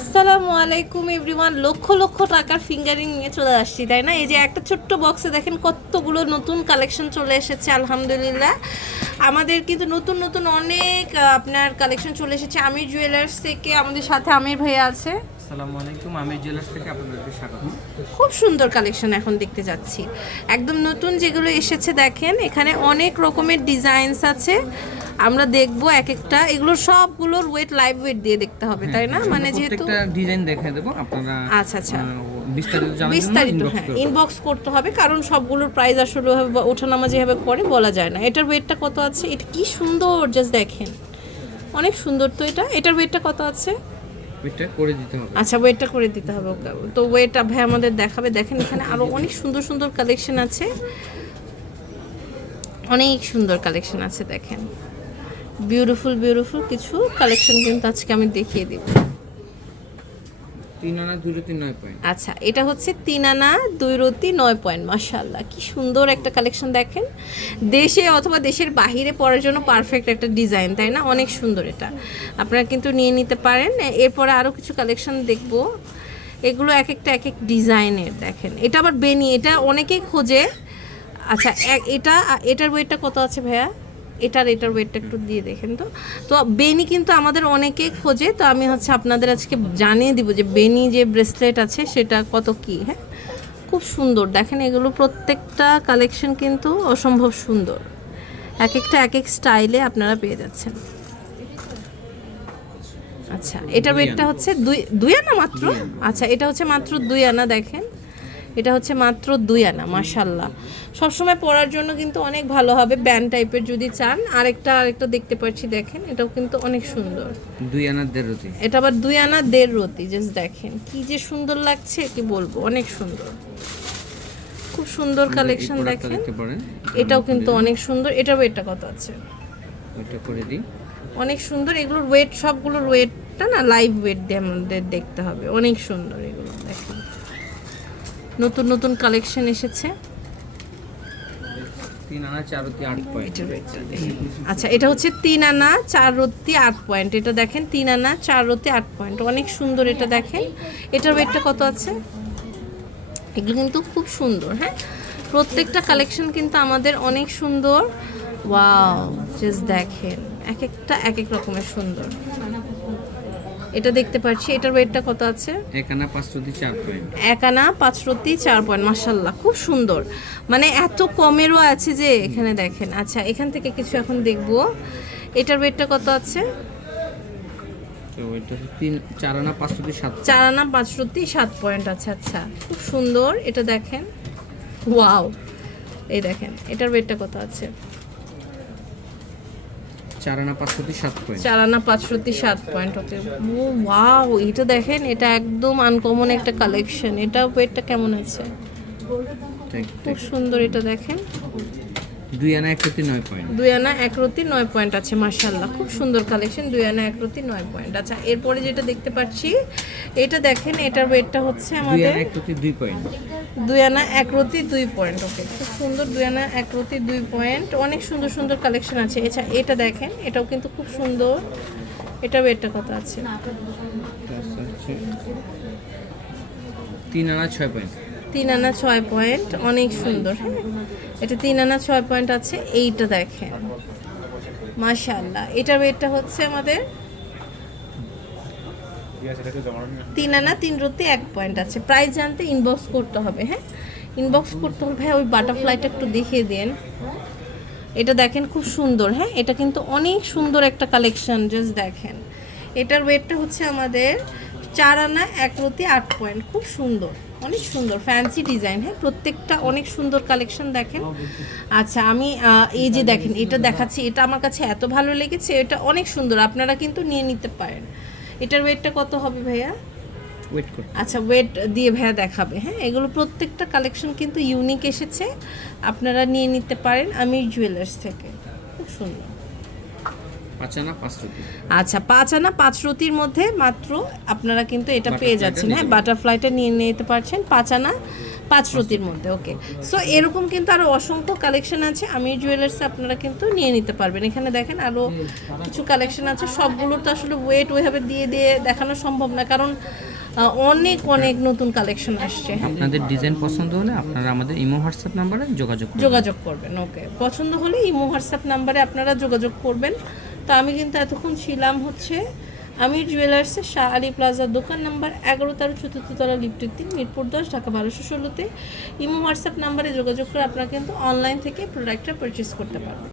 আসসালামু আলাইকুম এভরিওয়ান। লক্ষ লক্ষ টাকার ফিঙ্গারিং নিয়ে চলে আসছি, তাই না? এই যে একটা ছোট্ট বক্সে দেখেন কতগুলো নতুন কালেকশন চলে এসেছে, আলহামদুলিল্লাহ। আমাদের কিন্তু নতুন নতুন অনেক আপনার কালেকশন চলে এসেছে। আমির জুয়েলার্স থেকে আমাদের সাথে আমির ভাইয়া আছে। আসসালামু আলাইকুম আমি জুয়েলার্স থেকে আপনাদেরকে স্বাগত। খুব সুন্দর কালেকশন এখন দেখতে যাচ্ছি। একদম নতুন যেগুলো এসেছে দেখেন এখানে অনেক রকমের ডিজাইনস আছে। আমরা দেখব এক একটা এগুলো সবগুলোর ওয়েট লাইভ ওয়েট দিয়ে দেখতে হবে তাই না? মানে যেহেতু ডিজাইন দেখাই দেবো আপনারা আচ্ছা, আচ্ছা। বিস্তারিত জানার বিস্তারিত হ্যাঁ ইনবক্স করতে হবে কারণ সবগুলোর প্রাইস আসলে ওঠানামা যেভাবে করে বলা যায় না। এটার ওয়েটটা কত আছে? এটা কি সুন্দর জাস্ট দেখেন। অনেক সুন্দর তো এটা। এটার ওয়েটটা কত আছে? ওইটা করে দিতে হবে। আচ্ছা ওয়েটটা করে দিতে হবে তো ওয়েটটা ভাই আমাদের দেখাবে। দেখেন, এখানে আরও অনেক সুন্দর সুন্দর কালেকশন আছে। অনেক সুন্দর কালেকশন আছে, দেখেন। বিউটিফুল বিউটিফুল কিছু কালেকশন কিন্তু আজকে আমি দেখিয়ে দিব। আচ্ছা এটা হচ্ছে তিন আনা দুই রতি নয় পয়েন্ট মাশাল্লাহ কি সুন্দর একটা কালেকশন দেখেন। দেশে অথবা দেশের বাহিরে পরার জন্য পারফেক্ট একটা ডিজাইন তাই না? অনেক সুন্দর এটা। আপনারা কিন্তু নিয়ে নিতে পারেন। এরপরে আরও কিছু কালেকশন দেখব। এগুলো এক একটা এক এক ডিজাইনের, দেখেন। এটা আবার বেনি, এটা অনেকেই খোঁজে। আচ্ছা এটা, এটার ওয়েটটা কত আছে ভাইয়া? এটার এটার ওয়েটটা একটু দিয়ে দেখেন তো। তো বেনি কিন্তু আমাদের অনেকে খোঁজে তো আমি হচ্ছে আপনাদের আজকে জানিয়ে দিব যে বেনি যে ব্রেসলেট আছে সেটা কত কি হ্যাঁ? খুব সুন্দর। দেখেন এগুলো প্রত্যেকটা কালেকশন কিন্তু অসম্ভব সুন্দর। এক একটা এক এক স্টাইলে আপনারা পেয়ে যাচ্ছেন। আচ্ছা এটার ওয়েটটা হচ্ছে দুই দুই আনা মাত্র? আচ্ছা এটা হচ্ছে মাত্র দুই আনা দেখেন। এটা হচ্ছে মাত্র দুই আনা মাশাল্লাহ সবসময় পরার জন্য কিন্তু অনেক ভালো হবে ব্যান্ড টাইপের যদি চান। আরেকটা আরেকটা দেখতে পাচ্ছি দেখেন এটাও কিন্তু অনেক সুন্দর। দুই আনার দেড় রতি। এটা আবার দুই আনা দেড় রতি জাস্ট দেখেন। কি যে সুন্দর লাগছে কি বলব অনেক সুন্দর। খুব সুন্দর কালেকশন দেখেন। এটাও কিন্তু অনেক সুন্দর এটার ওয়েটটা কত আছে? ওইটা করে দিই। অনেক সুন্দর এগুলোর ওয়েট সবগুলোর ওয়েটটা না লাইভ ওয়েট দিয়ে আমাদের দেখতে হবে। অনেক সুন্দর এগুলো দেখেন। নতুন নতুন কালেকশন এসেছে। আচ্ছা এটা হচ্ছে তিন আনা চার রত্তি আট পয়েন্ট এটা দেখেন তিন আনা চার রত্তি আট পয়েন্ট অনেক সুন্দর এটা দেখেন। এটার ওয়েটটা কত আছে? এগুলো কিন্তু খুব সুন্দর হ্যাঁ? প্রত্যেকটা কালেকশন কিন্তু আমাদের অনেক সুন্দর। ওয়াও জাস্ট দেখেন এক একটা এক এক রকমের সুন্দর। এটা দেখতে পাচ্ছি এটার ওয়েটটা কত আছে? এক আনা পাঁচ রতি চার পয়েন্ট এক আনা পাঁচ রত্তি চার পয়েন্ট মাসাল্লাহ খুব সুন্দর। মানে এত কমেরও আছে যে এখানে দেখেন। আচ্ছা এখান থেকে কিছু এখন দেখব। এটার ওয়েটটা কত আছে? চার আনা পাঁচ রতি সাত পয়েন্ট আছে আচ্ছা খুব সুন্দর। এটা দেখেন ওয়াও এই দেখেন এটার ওয়েটটা কত আছে? চার আনা পাঁচ সাত পয়েন্ট চার আনা পাঁচ রত্তি সাত পয়েন্ট ওকে ও ওয়াও এটা দেখেন এটা একদম আনকমন একটা কালেকশন এটা ওয়েটটা কেমন আছে? খুব সুন্দর এটা দেখেন। দুই আনা এক রতি নয় পয়েন্ট দুই আনা এক রতি নয় পয়েন্ট আছে মার্শাল্লাহ খুব সুন্দর কালেকশন দুই আনা এক রতি নয় পয়েন্ট আচ্ছা এরপরে যেটা দেখতে পাচ্ছি এটা দেখেন এটার ওয়েটটা হচ্ছে আমাদের আনা এক দুই পয়েন্ট দুই আনা এক রতি দুই পয়েন্ট ওকে খুব সুন্দর দুই আনা এক রতি দুই পয়েন্ট অনেক সুন্দর সুন্দর কালেকশন আছে। এছাড়া এটা দেখেন এটাও কিন্তু খুব সুন্দর। এটা ওয়েটটা কত আছে। তিন আনা ছয় পয়েন্ট তিন আনা ছয় পয়েন্ট অনেক সুন্দর হ্যাঁ। এটা তিন আনা ছয় পয়েন্ট আছে এইটা দেখেন। মাশাআল্লাহ এটার ওয়েটটা হচ্ছে আমাদের তিন আনা, তিন রতি এক পয়েন্ট আছে। প্রাইস জানতে ইনবক্স করতে হবে হ্যাঁ? ইনবক্স করতে হবে। ভাই ওই বাটারফ্লাইটা একটু দেখিয়ে দেন। এটা দেখেন খুব সুন্দর হ্যাঁ? এটা কিন্তু অনেক সুন্দর একটা কালেকশন জাস্ট দেখেন। এটার ওয়েটটা হচ্ছে আমাদের চার আনা, এক রতি আট পয়েন্ট খুব সুন্দর, অনেক সুন্দর ফ্যান্সি ডিজাইন হ্যাঁ? প্রত্যেকটা অনেক সুন্দর কালেকশন দেখেন। আচ্ছা আমি এই যে দেখেন, এটা দেখাচ্ছি। এটা আমার কাছে এত ভালো লেগেছে, এটা অনেক সুন্দর। আপনারা কিন্তু নিয়ে নিতে পারেন। এটার ওয়েটটা কত হবে ভাইয়া? ওয়েট আচ্ছা ওয়েট দিয়ে ভাইয়া দেখাবে হ্যাঁ? এগুলো প্রত্যেকটা কালেকশন কিন্তু ইউনিক এসেছে। আপনারা নিয়ে নিতে পারেন আমি জুয়েলার্স থেকে। খুব সুন্দর। পাঁচ আনা পাঁচ আচ্ছা পাঁচ আনা পাঁচ রতির মধ্যে মাত্র আপনারা কিন্তু এটা পেয়ে যাচ্ছেন হ্যাঁ? বাটারফ্লাইটা নিয়ে নিতে পারছেন পাঁচ আনা। পাঁচ রতির মধ্যে ওকে সো এরকম কিন্তু আরও অসংখ্য কালেকশন আছে। আমির জুয়েলার্সে আপনারা কিন্তু নিয়ে নিতে পারবেন। এখানে দেখেন আরও কিছু কালেকশন আছে। সবগুলো তো আসলে ওয়েট ওইভাবে দিয়ে দিয়ে দেখানো সম্ভব না কারণ অনেক অনেক নতুন কালেকশন আসছে। আপনাদের ডিজাইন পছন্দ হলে আপনারা আমাদের ইমো হোয়াটসঅ্যাপ নাম্বারে যোগাযোগ যোগাযোগ করবেন ওকে পছন্দ হলে ইমো হোয়াটসঅ্যাপ নাম্বারে আপনারা যোগাযোগ করবেন। তো আমি কিন্তু এতক্ষণ ছিলাম হচ্ছে আমির জুয়েলার্সের শাহ আলী প্লাজা দোকান নাম্বার এগারো তেরো চতুর্থ তলা লিফটের তিন, মিরপুর দশ, ঢাকা বারোশো ষোলোতে। ইমো হোয়াটসঅ্যাপ নাম্বারে যোগাযোগ করে আপনারা কিন্তু অনলাইন থেকে প্রোডাক্টটা পারচেস করতে পারবেন।